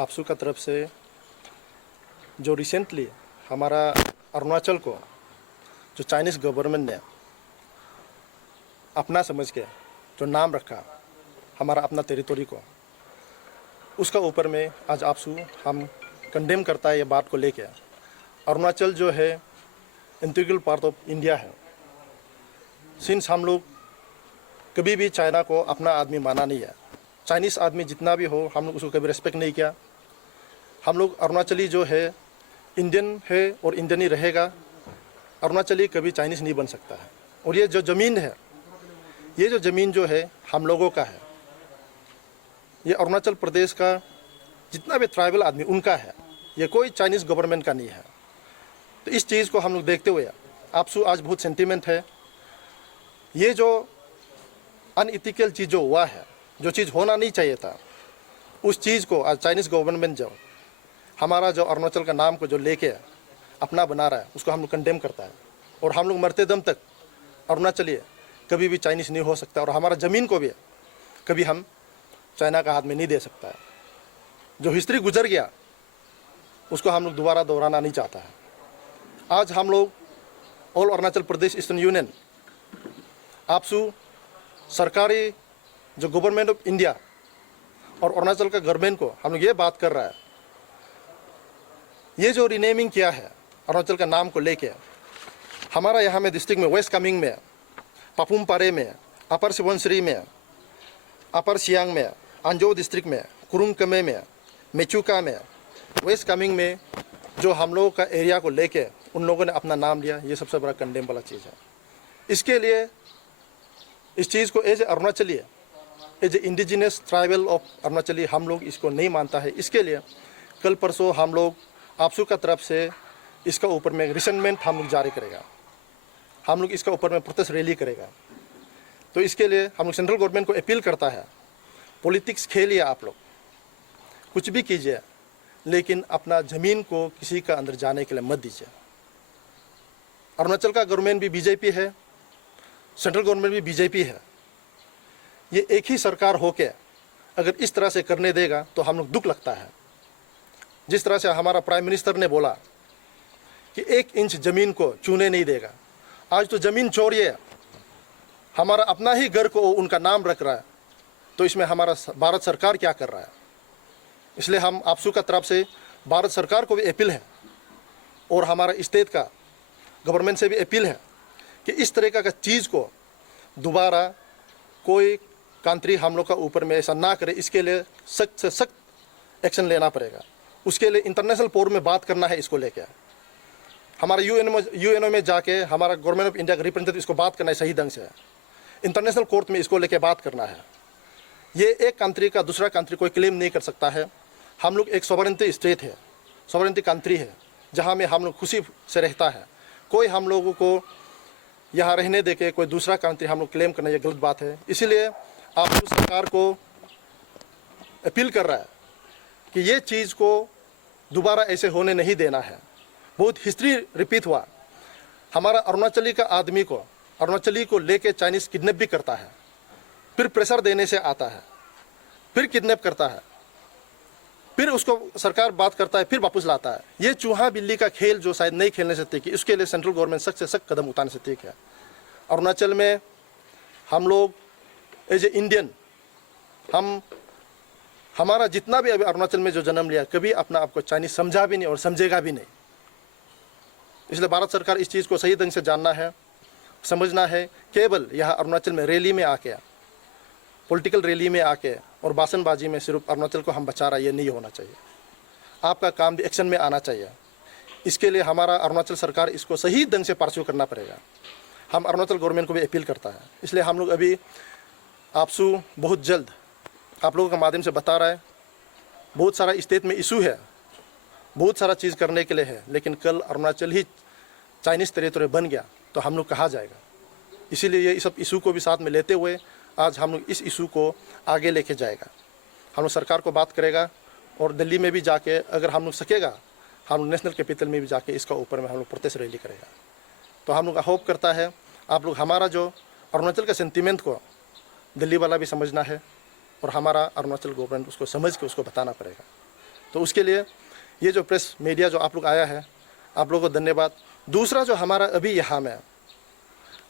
आपसू का तरफ से जो रिसेंटली हमारा अरुणाचल को जो चाइनीज़ गवर्नमेंट ने अपना समझ के जो नाम रखा हमारा अपना टेरिटोरी को, उसका ऊपर में आज आपसू हम कंडेम करता है ये बात को लेके। अरुणाचल जो है इंटीग्रल पार्ट ऑफ इंडिया है। सिंस हम लोग कभी भी चाइना को अपना आदमी माना नहीं है, चाइनीज़ आदमी जितना भी हो हम लोग उसको कभी रेस्पेक्ट नहीं किया। हम लोग अरुणाचली जो है इंडियन है और इंडियन ही रहेगा। अरुणाचली कभी चाइनीज़ नहीं बन सकता है। और ये जो ज़मीन है, ये जो ज़मीन जो है हम लोगों का है। ये अरुणाचल प्रदेश का जितना भी ट्राइबल आदमी उनका है, ये कोई चाइनीज़ गवर्नमेंट का नहीं है। तो इस चीज़ को हम लोग देखते हुए आपसू आज बहुत सेंटीमेंट है। ये जो अनइथिकल चीज़ जो हुआ है, जो चीज़ होना नहीं चाहिए था, उस चीज़ को आज चाइनीज़ गवर्नमेंट जो हमारा जो अरुणाचल का नाम को जो लेके अपना बना रहा है, उसको हम लोग कंडेम करता है। और हम लोग मरते दम तक अरुणाचली कभी भी चाइनीज़ नहीं हो सकता, और हमारा ज़मीन को भी कभी हम चाइना का हाथ में नहीं दे सकता है। जो हिस्ट्री गुजर गया उसको हम लोग दोबारा दोहराना नहीं चाहता है। आज हम लोग all Arunachal Pradesh eastern union आपसू सरकारी जो गवर्नमेंट ऑफ इंडिया और अरुणाचल का गवर्नमेंट को हम लोग ये बात कर रहा है, ये जो रीनेमिंग किया है अरुणाचल का नाम को लेके, हमारा यहाँ में डिस्ट्रिक्ट में वेस्ट कामेंग में, पापुम पारे में, अपर सुबनसिरी में, अपर सियांग में, अंजो डिस्ट्रिक्ट में, कुरुंग कमे में, मेचुका में, वेस्ट कामेंग में जो हम लोगों का एरिया को लेके उन लोगों ने अपना नाम लिया, ये सबसे बड़ा कंडेम वाला चीज़ है। इसके लिए इस चीज़ को as a Arunachali, as a indigenous tribal of Arunachali हम लोग इसको नहीं मानता है। इसके लिए कल परसों हम लोग आपसू का तरफ से इसका ऊपर में रिसेंटमेंट हम लोग जारी करेगा, हम लोग इसका ऊपर में प्रोटेस्ट रैली करेगा। तो इसके लिए हम लोग सेंट्रल गवर्नमेंट को अपील करता है, पॉलिटिक्स खेलिए, आप लोग कुछ भी कीजिए, लेकिन अपना ज़मीन को किसी का अंदर जाने के लिए मत दीजिए। अरुणाचल का गवर्नमेंट भी बीजेपी है, सेंट्रल गवर्नमेंट भी बीजेपी है। ये एक ही सरकार होके अगर इस तरह से करने देगा तो हम लोग दुख लगता है। जिस तरह से हमारा प्राइम मिनिस्टर ने बोला कि 1 इंच ज़मीन को छूने नहीं देगा, आज तो ज़मीन छोड़िए, हमारा अपना ही घर को उनका नाम रख रहा है। तो इसमें हमारा भारत सरकार क्या कर रहा है? इसलिए हम आपसू का तरफ से भारत सरकार को भी अपील है और हमारा स्टेट का गवर्नमेंट से भी अपील है कि इस तरह का चीज़ को दोबारा कोई कंट्री हम लोग का ऊपर में ऐसा ना करे। इसके लिए सख्त से सख्त एक्शन लेना पड़ेगा। उसके लिए इंटरनेशनल फोरम में बात करना है। इसको लेकर हमारा यूएनओ में जाके हमारा गवर्नमेंट ऑफ इंडिया का रिप्रेजेंटेटिव इसको बात करना है सही ढंग से। इंटरनेशनल कोर्ट में इसको लेके बात करना है। ये एक कंट्री का दूसरा कंट्री कोई क्लेम नहीं कर सकता है। हम लोग एक सॉवरेनिटी स्टेट है, सॉवरेनिटी कंट्री है, जहाँ में हम लोग खुशी से रहता है। कोई हम लोगों को यहाँ रहने दे के कोई दूसरा कंट्री हम लोग क्लेम करना, ये गलत बात है। इसीलिए आप सरकार को अपील कर रहा है कि ये चीज़ को दोबारा ऐसे होने नहीं देना है। बहुत हिस्ट्री रिपीट हुआ। हमारा अरुणाचली का आदमी को, अरुणाचली को लेके चाइनीज़ किडनैप भी करता है, फिर प्रेशर देने से आता है, फिर किडनैप करता है, फिर उसको सरकार बात करता है, फिर वापस लाता है। ये चूहा बिल्ली का खेल जो शायद नहीं खेलने से ठीक है, उसके लिए सेंट्रल गवर्नमेंट सख्त से सख्त कदम उठाने से ठीक है। अरुणाचल में हम लोग एज ए इंडियन, हमारा जितना भी अभी अरुणाचल में जो जन्म लिया, कभी अपना आपको चाइनीज़ समझा भी नहीं और समझेगा भी नहीं। इसलिए भारत सरकार इस चीज़ को सही ढंग से जानना है, समझना है। केवल यहाँ अरुणाचल में रैली में आके, पॉलिटिकल रैली में आके और भाषणबाजी में सिर्फ अरुणाचल को हम बचा रहा, ये नहीं होना चाहिए। आपका काम भी एक्शन में आना चाहिए। इसके लिए हमारा अरुणाचल सरकार इसको सही ढंग से परस्यू करना पड़ेगा। हम अरुणाचल गवर्नमेंट को भी अपील करता है। इसलिए हम लोग अभी आपसू बहुत जल्द आप लोगों के माध्यम से बता रहा है, बहुत सारा स्टेट में इशू है, बहुत सारा चीज़ करने के लिए है, लेकिन कल अरुणाचल ही चाइनीज़ टेरिटोरी बन गया तो हम लोग कहाँ जाएगा। इसीलिए ये सब इशू को भी साथ में लेते हुए आज हम लोग इस इशू को आगे लेके जाएगा। हम लोग सरकार को बात करेगा और दिल्ली में भी जाके अगर हम लोग सकेगा, हम लोग नेशनल कैपिटल में भी जाके इसका ऊपर में हम लोग प्रोटेस्ट रैली करेगा। तो हम लोग होप करता है आप लोग हमारा जो अरुणाचल का सेंटीमेंट को दिल्ली वाला भी समझना है और हमारा अरुणाचल गवर्नमेंट उसको समझ के उसको बताना पड़ेगा। तो उसके लिए ये जो प्रेस मीडिया जो आप लोग आया है, आप लोगों को धन्यवाद। दूसरा जो हमारा अभी यहाँ में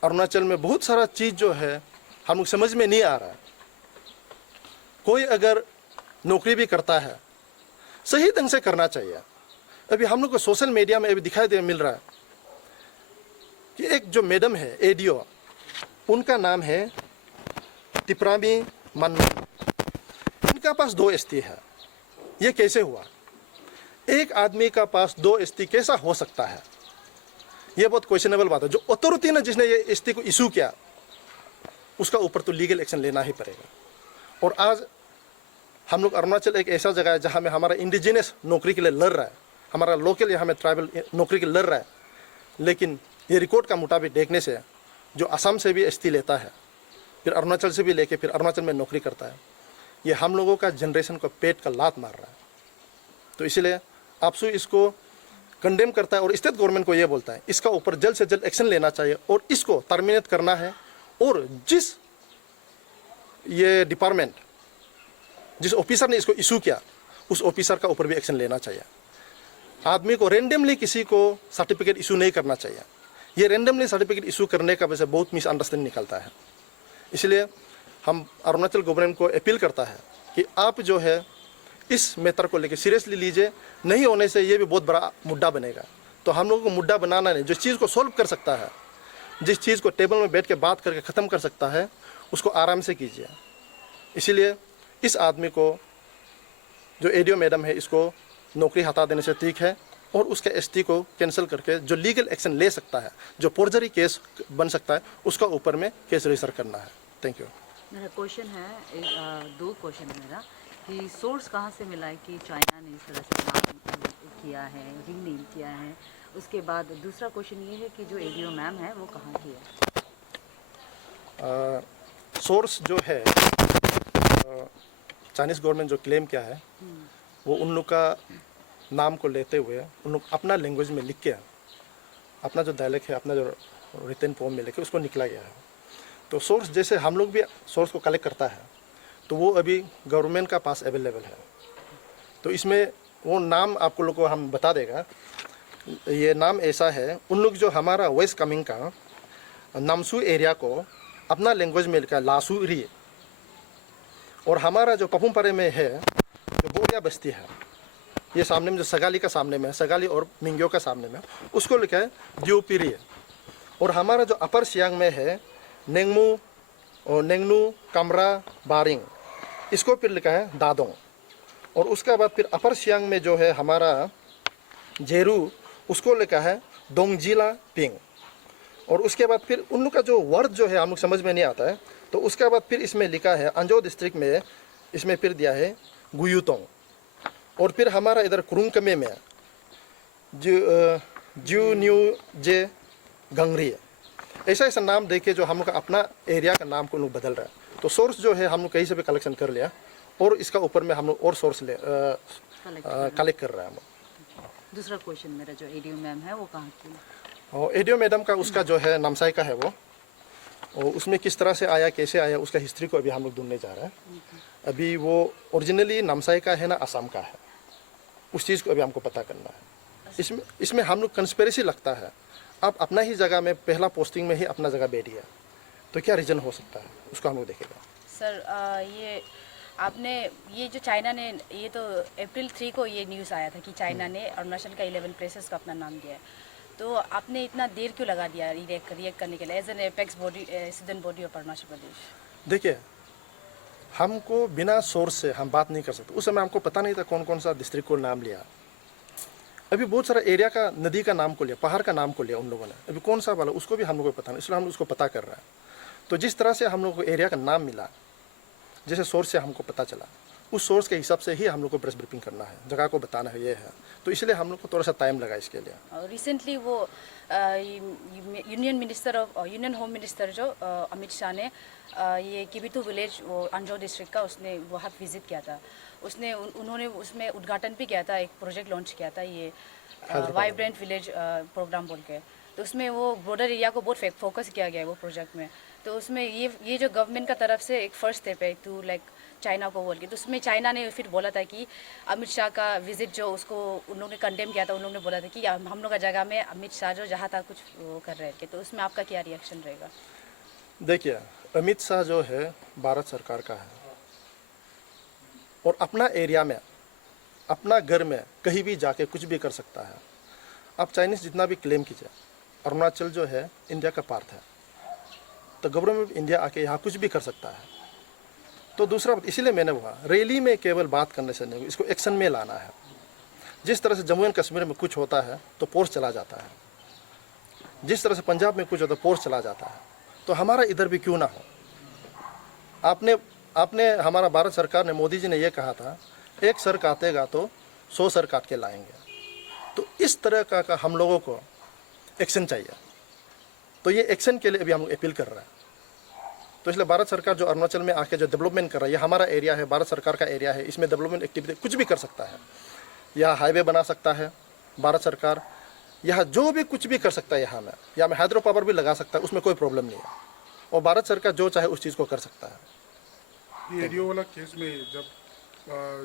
अरुणाचल में बहुत सारा चीज़ जो है हम लोग समझ में नहीं आ रहा है। कोई अगर नौकरी भी करता है सही ढंग से करना चाहिए। अभी हम लोग को सोशल मीडिया में अभी दिखाई दे मिल रहा है कि एक जो मैडम है एडीओ, उनका नाम है टिपरामी मन्नू, इनका पास 2 एसटी है। ये कैसे हुआ? एक आदमी का पास 2 एसटी कैसा हो सकता है? ये बहुत क्वेश्चनेबल बात है। जो अथॉरिटी ने जिसने ये एसटी को इशू किया उसका ऊपर तो लीगल एक्शन लेना ही पड़ेगा। और आज हम लोग अरुणाचल एक ऐसा जगह है जहाँ में हमारा इंडिजिनस नौकरी के लिए लड़ रहा है, हमारा लोकल यहाँ में ट्राइबल नौकरी के लिए लड़ रहा है, लेकिन ये रिकॉर्ड का मुताबिक देखने से जो असम से भी एसटी लेता है, फिर अरुणाचल से भी लेके फिर अरुणाचल में नौकरी करता है, ये हम लोगों का जनरेशन को पेट का लात मार रहा है। तो इसलिए आपसू इसको कंडेम करता है और स्टेट गवर्नमेंट को ये बोलता है इसका ऊपर जल्द से जल्द एक्शन लेना चाहिए और इसको टर्मिनेट करना है। और जिस ये डिपार्टमेंट जिस ऑफिसर ने इसको इशू किया उस ऑफिसर का ऊपर भी एक्शन लेना चाहिए। आदमी को रेंडमली किसी को सर्टिफिकेट इशू नहीं करना चाहिए। ये रेंडमली सर्टिफिकेट इशू करने का वजह से बहुत मिसअंडरस्टैंडिंग निकलता है। इसलिए हम अरुणाचल गवर्नमेंट को अपील करता है कि आप जो है इस मैटर को लेकर सीरियसली लीजिए। नहीं होने से ये भी बहुत बड़ा मुद्दा बनेगा। तो हम लोगों को मुद्दा बनाना नहीं, जो चीज़ को सॉल्व कर सकता है, जिस चीज़ को टेबल में बैठ के बात करके ख़त्म कर सकता है, उसको आराम से कीजिए। इसीलिए इस आदमी को जो एडीओ मैडम है इसको नौकरी हटा देने से ठीक है और उसके एसटी को कैंसिल करके जो लीगल एक्शन ले सकता है, जो फोर्जरी केस बन सकता है, उसका ऊपर में केस रजिस्टर करना है। Thank you. मेरा क्वेश्चन है, 2 क्वेश्चन है मेरा कि सोर्स कहाँ से मिला है कि चाइना ने इस तरह से नाम किया है, रीनेम किया है। उसके बाद दूसरा क्वेश्चन ये है कि जो एडीओ मैम है वो कहाँ की है? सोर्स जो है चाइनीज़ गवर्नमेंट जो क्लेम किया है वो उन लोग का नाम को लेते हुए उन लोग अपना लैंग्वेज में लिख के, अपना जो डायलेक्ट है, अपना जो रिटन फॉर्म में लेके उसको निकला गया है। तो सोर्स जैसे हम लोग भी सोर्स को कलेक्ट करता है तो वो अभी गवर्नमेंट का पास अवेलेबल है। तो इसमें वो नाम आपको लोग को हम बता देगा। ये नाम ऐसा है, उन लोग जो हमारा वेस्ट कामेंग का नामसू एरिया को अपना लैंग्वेज में लिखा लासू री, और हमारा जो पपुमपारे में है जो बोरिया बस्ती है, ये सामने में जो सगाली का सामने में है, सगाली और मिंग्यो का सामने में, उसको लिखा है द्योपिरी। और हमारा जो अपर सियांग में है नेंगमू और नेंगनू कमरा बारिंग, इसको फिर लिखा है दादोंग। और उसके बाद फिर अपर सियांग में जो है हमारा जेरू, उसको लिखा है डोंगजिला पिंग। और उसके बाद फिर उन लोग का जो वर्ड जो है हम लोग समझ में नहीं आता है, तो उसके बाद फिर इसमें लिखा है अंजो डिस्ट्रिक्ट में इसमें फिर दिया है गुयुतोंग। और फिर हमारा इधर कुरुंगकमे में जू न्यू जे गंगरी, ऐसा ऐसा नाम देके जो हम लोग का अपना एरिया का नाम को लोग बदल रहा है। तो सोर्स जो है हम लोग कहीं से भी कलेक्शन कर लिया और इसका ऊपर में हम लोग और सोर्स कलेक्ट कर रहे हैं हम लोग। दूसरा क्वेश्चन मेरा जो एडीओ मैम है वो कहाँ की है? और एडीओ मैडम का उसका जो है नामसाई का है वो, और उसमें किस तरह से आया, कैसे आया, उसका हिस्ट्री को अभी हम लोग ढूंढने जा रहे हैं। अभी वो ओरिजिनली नामसाई का है ना असम का है, उस चीज़ को अभी हमको पता करना है। इसमें हम लोग कंस्पिरेसी लगता है। आप अपना ही जगह में पहला पोस्टिंग में ही अपना जगह बैठिए, तो क्या रीज़न हो सकता है उसको हम लोग देखेगा। सर ये आपने ये जो चाइना ने, ये तो अप्रैल 3 को ये न्यूज़ आया था कि चाइना ने अरुणाचल का 11 प्लेसेस को अपना नाम दिया है, तो आपने इतना देर क्यों लगा दिया रिएक्ट करने के लिए as an apex body citizen body of Arunachal Pradesh? देखिए, हमको बिना सोर्स से हम बात नहीं कर सकते। उस समय हमको पता नहीं था कौन कौन सा डिस्ट्रिक्ट को नाम लिया। अभी बहुत सारा एरिया का, नदी का नाम को लिया, पहाड़ का नाम को लिया उन लोगों ने। अभी कौन सा वाला उसको भी हम लोगों को पता नहीं, इसलिए हम उसको पता कर रहे हैं। तो जिस तरह से हम लोग को एरिया का नाम मिला, जैसे सोर्स से हमको पता चला, उस सोर्स के हिसाब से ही हम लोग को प्रेस ब्रीफिंग करना है, जगह को बताना है, ये है। तो इसलिए हम लोग को थोड़ा सा टाइम लगा इसके लिए। रिसेंटली वो यूनियन होम मिनिस्टर जो अमित शाह ने ये किबिथु विलेज, वो अंजो डिस्ट्रिक्ट का, उसने वहाँ विजिट किया था। उन्होंने उसमें उद्घाटन भी किया था, एक प्रोजेक्ट लॉन्च किया था, ये वाइब्रेंट विलेज प्रोग्राम बोल के। तो उसमें वो बॉर्डर एरिया को बहुत फोकस किया गया है वो प्रोजेक्ट में। तो उसमें ये जो गवर्नमेंट का तरफ से एक फर्स्ट स्टेप है टू लाइक चाइना को बोल के। तो उसमें चाइना ने फिर बोला था कि अमित शाह का विजिट जो उसको उन लोगों ने कंडेम किया था, उन लोगों ने बोला था कि हम लोग का जगह में अमित शाह जो जहाँ था कुछ वो कर रहे थे। तो उसमें आपका क्या रिएक्शन रहेगा? देखिए, अमित शाह जो है भारत सरकार का है और अपना एरिया में, अपना घर में कहीं भी जाके कुछ भी कर सकता है। आप चाइनीज जितना भी क्लेम कीजिए, अरुणाचल जो है इंडिया का पार्ट है, तो गवर्नमेंट ऑफ इंडिया आके यहाँ कुछ भी कर सकता है। तो दूसरा बात, इसीलिए मैंने बोला रैली में केवल बात करने से नहीं, इसको एक्शन में लाना है। जिस तरह से जम्मू एंड कश्मीर में कुछ होता है तो फोर्स चला जाता है, जिस तरह से पंजाब में कुछ होता है फोर्स चला जाता है, तो हमारा इधर भी क्यों ना हो। आपने हमारा भारत सरकार ने, मोदी जी ने ये कहा था, एक सर काटेगा तो 100 सर काट के लाएंगे। तो इस तरह का हम लोगों को एक्शन चाहिए। तो ये एक्शन के लिए अभी हम लोग अपील कर रहे हैं। तो इसलिए भारत सरकार जो अरुणाचल में आके जो डेवलपमेंट कर रहा है, ये हमारा एरिया है, भारत सरकार का एरिया है, इसमें डेवलपमेंट एक्टिविटी कुछ भी कर सकता है। यहाँ हाईवे बना सकता है भारत सरकार, यहाँ जो भी कुछ भी कर सकता है, यहाँ में हाइड्रो पावर भी लगा सकता है, उसमें कोई प्रॉब्लम नहीं है। और भारत सरकार जो चाहे उस चीज़ को कर सकता है। ये एडियो वाला केस में जब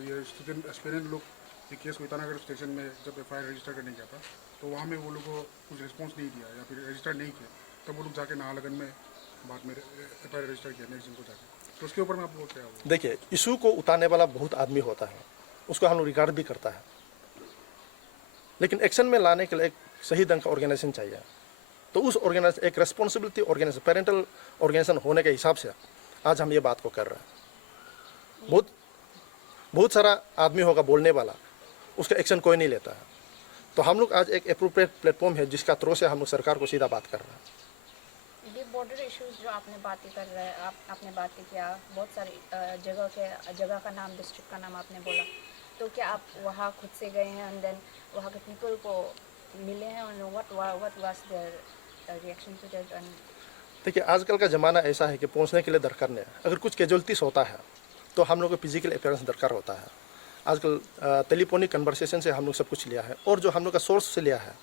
ये स्टूडेंट एस्पिरेंट लोग ये केस को ईटानगर स्टेशन में जब एफआईआर रजिस्टर करने गया था, तो वहाँ में वो लोग को कुछ रिस्पॉन्स नहीं दिया या फिर रजिस्टर नहीं किया, तब वो लोग जाके नाहरलगुन में बाद में एफआईआर रजिस्टर किया नेक्स्ट दिन को जाके। तो उसके ऊपर में आप वो क्या हुआ? देखिए, इशू को उतारने वाला बहुत आदमी होता है, उसको हम लोग रिगार्ड भी करता है, लेकिन एक्शन में लाने के लिए एक सही ढंग का ऑर्गेनाइजेशन चाहिए। तो उस ऑर्गेनाइजेशन, एक रेस्पॉन्सिबिलिटी ऑर्गेनाइजेशन, पेरेंटल ऑर्गेनाइजेशन होने के हिसाब से आज हम ये बात को कर रहे हैं। बहुत सारा आदमी होगा बोलने वाला, उसका एक्शन कोई नहीं लेता है। तो हम लोग आज एक अप्रोप्रिएट प्लेटफॉर्म है जिसका थ्रू से हम लोग सरकार को सीधा बात कर रहे हैं। ये बॉर्डर इश्यूज जो आपने बातें कर रहे हैं, आपने बातें किया, बहुत सारी जगह का नाम, डिस्ट्रिक्ट का नाम आपने बोला, तो क्या आप वहाँ खुद से गए हैं एंड देन वहाँ के पीपल को मिले हैं और what was their reaction to that? देखिए, आजकल का ज़माना ऐसा है कि पहुंचने के लिए दरकार नहीं है। अगर कुछ कैजुअलिटीज होता है तो हम लोग को फिजिकल अपीयरेंस दरकार होता है। आजकल टेलीफोनिक कन्वर्सेशन से हम लोग सब कुछ लिया है, और जो हम लोग का सोर्स से लिया है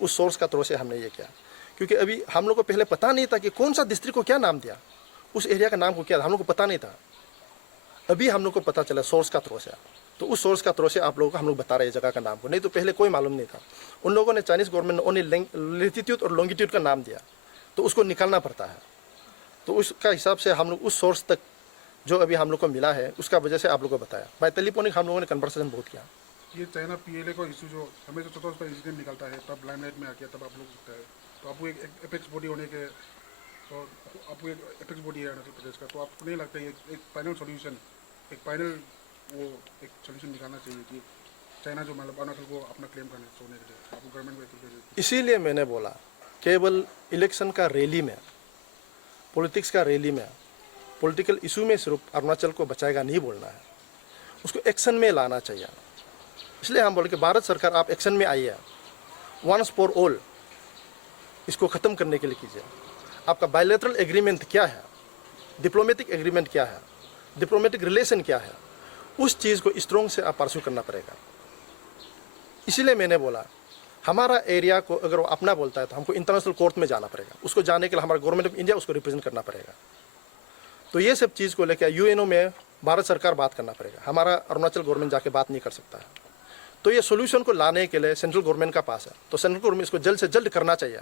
उस सोर्स का थ्रू से हमने ये किया। क्योंकि अभी हम लोग को पहले पता नहीं था कि कौन सा डिस्ट्रिक्ट को क्या नाम दिया, उस एरिया का नाम को क्या था, हम लोग को पता नहीं था। अभी हम लोग को पता चला सोर्स का थ्रू से। तो उस सोर्स का थ्रू से आप लोगों को हम लोग बता रहे हैं जगह का नाम को, नहीं तो पहले कोई मालूम नहीं था। उन लोगों ने, चाइनीज़ गवर्नमेंट ने ओनली लेटीट्यूड और लॉन्गिट्यूड का नाम दिया, तो उसको निकालना पड़ता है। तो उसका हिसाब से हम लोग उस सोर्स तक जो अभी हम लोग को मिला है उसका वजह से आप लोगों को बताया। बाय टेलीफोनिक हम लोगों ने कन्वर्सेशन बहुत किया। ये चाइना पीएलए का इशू जो हमें जो छोटा सा इंसिडेंट निकलता है, तब लाइमलाइट में आ गया, तब आप लोग उठता है, तो आपको एक एपेक्स बॉडी होने के, और आपको एक एपेक्स बॉडी है अरुणाचल प्रदेश का, तो आपको नहीं लगता है एक फाइनल सोल्यूशन, एक फाइनल वो एक सोल्यूशन निकालना चाहिए कि चाइना जो मतलब अरुणाचल को अपना क्लेम करने छोड़ने के लिए आपको गवर्नमेंट को? इसीलिए मैंने बोला केवल इलेक्शन का रैली में, पॉलिटिक्स का रैली में, पॉलिटिकल इशू में सिर्फ अरुणाचल को बचाएगा नहीं बोलना है, उसको एक्शन में लाना चाहिए। इसलिए हम बोले कि भारत सरकार आप एक्शन में आइए, वंस फॉर ऑल इसको ख़त्म करने के लिए कीजिए। आपका बायलैटरल एग्रीमेंट क्या है, डिप्लोमेटिक एग्रीमेंट क्या है, डिप्लोमेटिक रिलेशन क्या है, उस चीज़ को स्ट्रॉन्ग से आप परस्यू करना पड़ेगा। इसीलिए मैंने बोला हमारा एरिया को अगर वो अपना बोलता है तो हमको इंटरनेशनल कोर्ट में जाना पड़ेगा, उसको जाने के लिए हमारा गवर्नमेंट ऑफ इंडिया उसको रिप्रेजेंट करना पड़ेगा। तो ये सब चीज़ को लेकर यूएनओ में भारत सरकार बात करना पड़ेगा, हमारा अरुणाचल गवर्नमेंट जाके बात नहीं कर सकता है। तो ये सोल्यूशन को लाने के लिए सेंट्रल गवर्नमेंट का पास है, तो सेंट्रल गवर्नमेंट इसको जल्द से जल्द करना चाहिए।